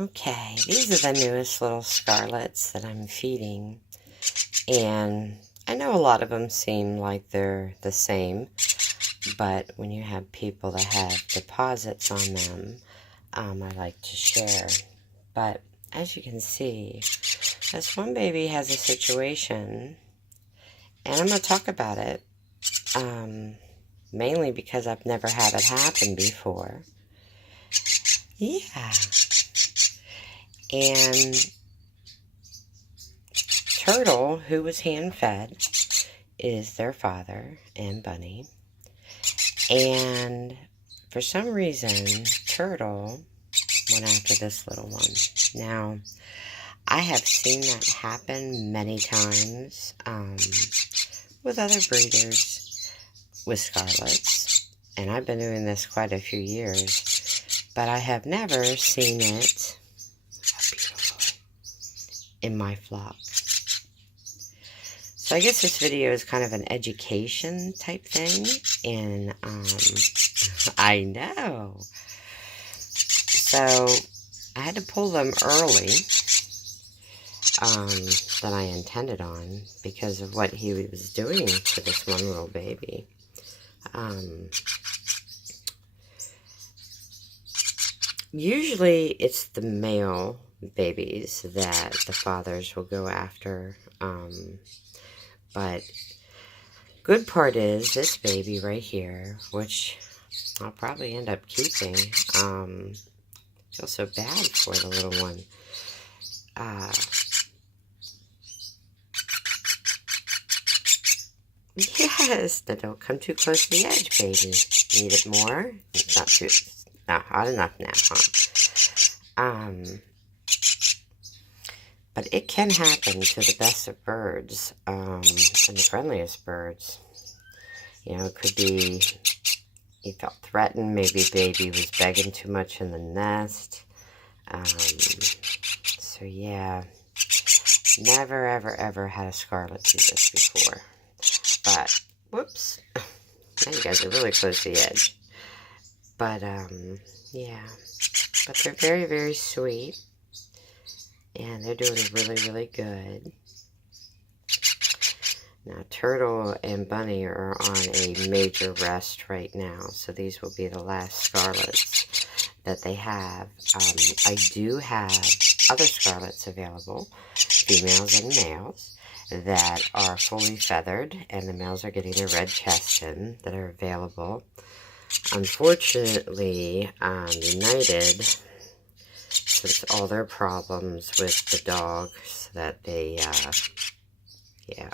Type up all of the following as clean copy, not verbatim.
Okay, these are the newest little scarlets that I'm feeding, and I know a lot of them seem like they're the same, but when you have people that have deposits on them, I like to share. But as you can see, this one baby has a situation, and I'm going to talk about it, mainly because I've never had it happen before. Yeah. And Turtle, who was hand-fed, is their father, and Bunny. And for some reason, Turtle went after this little one. Now, I have seen that happen many times with other breeders with scarlets. And I've been doing this quite a few years. But I have never seen it in my flock. So I guess this video is kind of an education type thing, and I know. So I had to pull them early than I intended on because of what he was doing to this one little baby. Usually it's the male babies that the fathers will go after. But good part is this baby right here, which I'll probably end up keeping. Feel so bad for the little one. Yes, now don't come too close to the edge, baby. Need it more? It's not too, not hot enough now, huh? But it can happen to the best of birds, and the friendliest birds. You know, it could be he felt threatened, maybe baby was begging too much in the nest. So yeah, never, ever, ever had a scarlet do this before. But, whoops, now you guys are really close to the edge. But, yeah, but they're very, very sweet. And they're doing really, really good. Now, Turtle and Bunny are on a major rest right now. So these will be the last scarlets that they have. I do have other scarlets available, females and males, that are fully feathered. And the males are getting their red chest in that are available. Unfortunately, United, since all their problems with the dogs that they, yeah,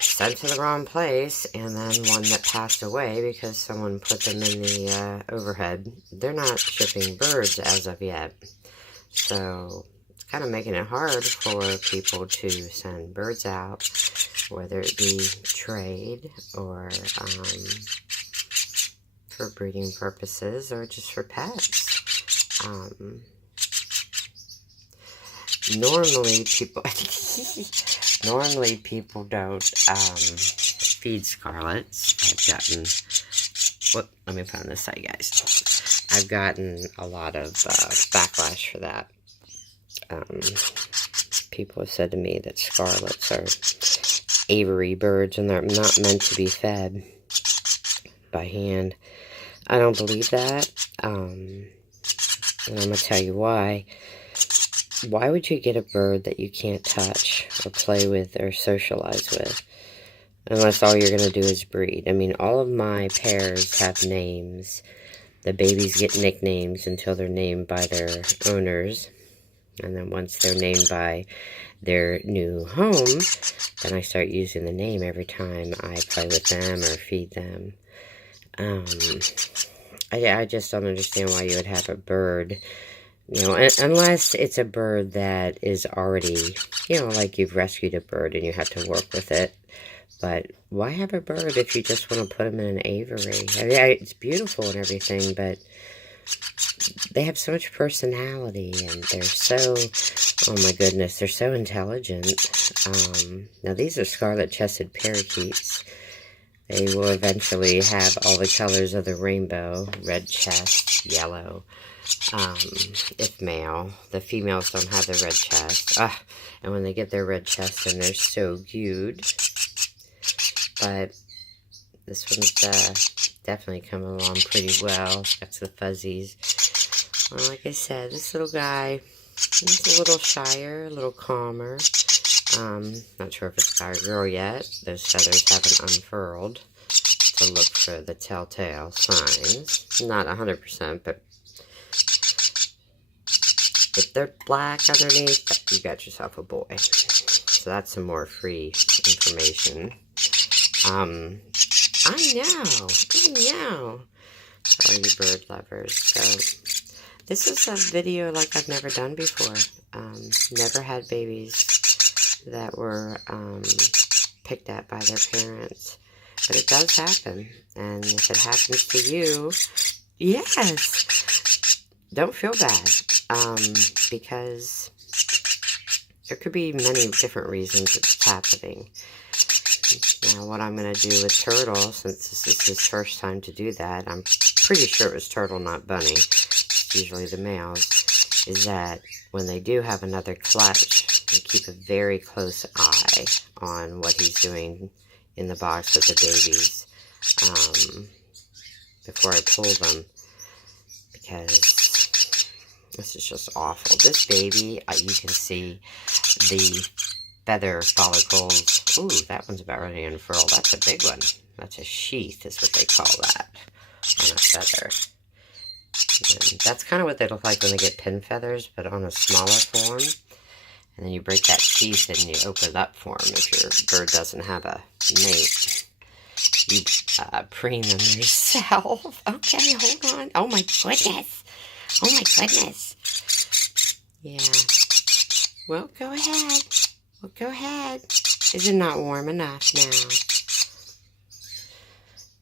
sent to the wrong place, and then one that passed away because someone put them in the overhead. They're not shipping birds as of yet, so it's kind of making it hard for people to send birds out, whether it be trade or for breeding purposes or just for pets. Normally people don't feed scarlets. I've gotten, let me put on this side, guys. I've gotten a lot of backlash for that. People have said to me that scarlets are aviary birds and they're not meant to be fed by hand. I don't believe that, and I'm going to tell you why. Why would you get a bird that you can't touch or play with or socialize with unless all you're going to do is breed? I mean, all of my pairs have names. The babies get nicknames until they're named by their owners, and then once they're named by their new home, then I start using the name every time I play with them or feed them. I just don't understand why you would have a bird, you know, unless it's a bird that is already, you know, like you've rescued a bird and you have to work with it. But why have a bird if you just want to put them in an aviary? I mean, it's beautiful and everything, but they have so much personality, and they're so, oh my goodness, they're so intelligent. Now, these are Scarlet Chested Parakeets. They will eventually have all the colors of the rainbow, red chest, yellow. If male. The females don't have the red chest. And when they get their red chest, then they're so cute. But this one's definitely coming along pretty well. Got the fuzzies. Well, like I said, this little guy, he's a little shyer, a little calmer. Not sure if it's a guy or girl yet. Those feathers haven't unfurled to look for the telltale signs. Not 100%, but if they're black underneath, you got yourself a boy. So that's some more free information. I know. All you bird lovers. So this is a video like I've never done before. Never had babies that were picked at by their parents. But it does happen. And if it happens to you, yes, don't feel bad. Because there could be many different reasons it's happening. Now, what I'm going to do with Turtle, since this is his first time to do that, I'm pretty sure it was Turtle, not Bunny, it's usually the males, is that when they do have another clutch, they keep a very close eye on what he's doing in the box with the babies before I pull them, because this is just awful. This baby, you can see the feather follicles. Ooh, that one's about ready to unfurl. That's a big one. That's a sheath is what they call that on a feather. And that's kind of what they look like when they get pin feathers, but on a smaller form. And then you break that sheath and you open it up for them if your bird doesn't have a mate. You preen them yourself. Okay, hold on. Oh my goodness. Oh my goodness. Yeah. Well, go ahead. Well, go ahead. Is it not warm enough now?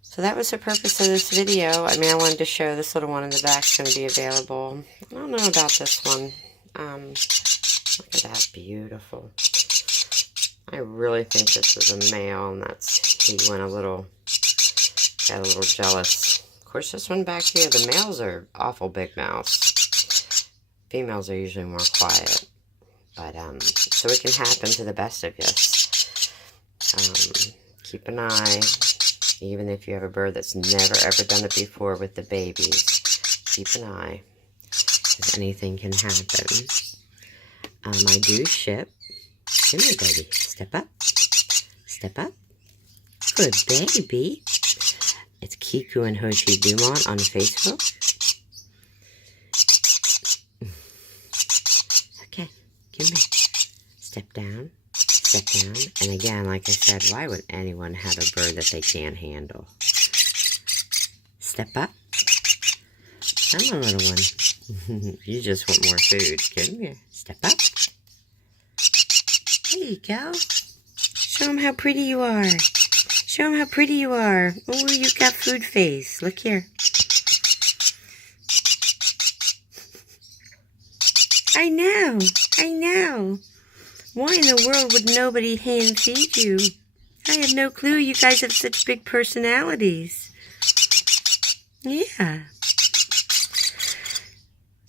So that was the purpose of this video. I mean, I wanted to show this little one in the back is going to be available. I don't know about this one. Look at that, beautiful. I really think this is a male, and he got a little jealous. Of course, this one back here, the males are awful big mouths. Females are usually more quiet. But, so it can happen to the best of us. Keep an eye, even if you have a bird that's never ever done it before with the babies. Keep an eye, because anything can happen. I do ship. Come here, baby. Step up. Step up. Good baby. It's Kiku and Hoshi Dumont on Facebook. Okay, give me. Step down. Step down. And again, like I said, why would anyone have a bird that they can't handle? Step up. Come on, little one. You just want more food. Come here. Step up. There you go. Show them how pretty you are. Show them how pretty you are. Oh, you've got food face. Look here. I know. I know. Why in the world would nobody hand feed you? I have no clue you guys have such big personalities. Yeah.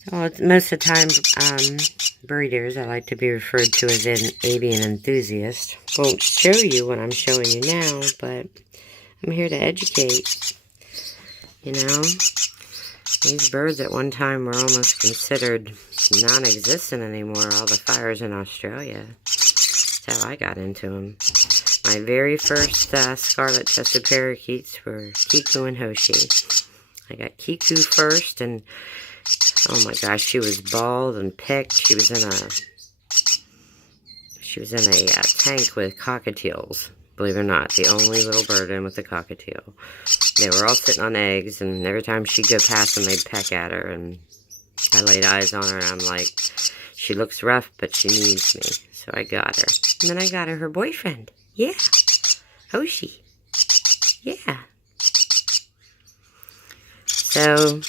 So most of the time, breeders, I like to be referred to as an avian enthusiast. Won't show you what I'm showing you now, but I'm here to educate. You know, these birds at one time were almost considered non-existent anymore. All the fires in Australia. That's how I got into them. My very first Scarlet Chested Parakeets were Kiku and Hoshi. I got Kiku first, and oh my gosh, she was bald and picked. She was in a tank with cockatiels. Believe it or not, the only little bird in with the cockatiel. They were all sitting on eggs, and every time she'd go past them, they'd peck at her. And I laid eyes on her, and I'm like, she looks rough, but she needs me. So I got her. And then I got her boyfriend. Yeah. Hoshi. Yeah. So,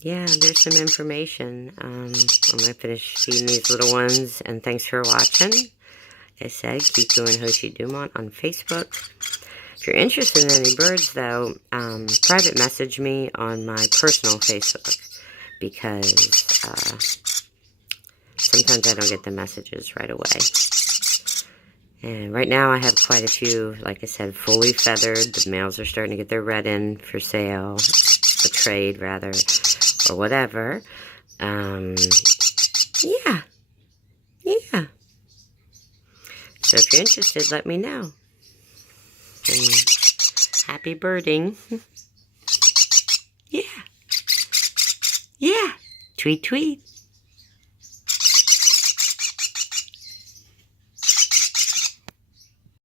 yeah, there's some information. I'm going to finish feeding these little ones, and thanks for watching. Like I said, Kiku and Hoshi Dumont on Facebook. If you're interested in any birds, though, private message me on my personal Facebook. because sometimes I don't get the messages right away. And right now I have quite a few, like I said, fully feathered. The males are starting to get their red in for sale, for trade rather, or whatever. Yeah. So if you're interested, let me know. And happy birding. Yeah. Tweet, tweet.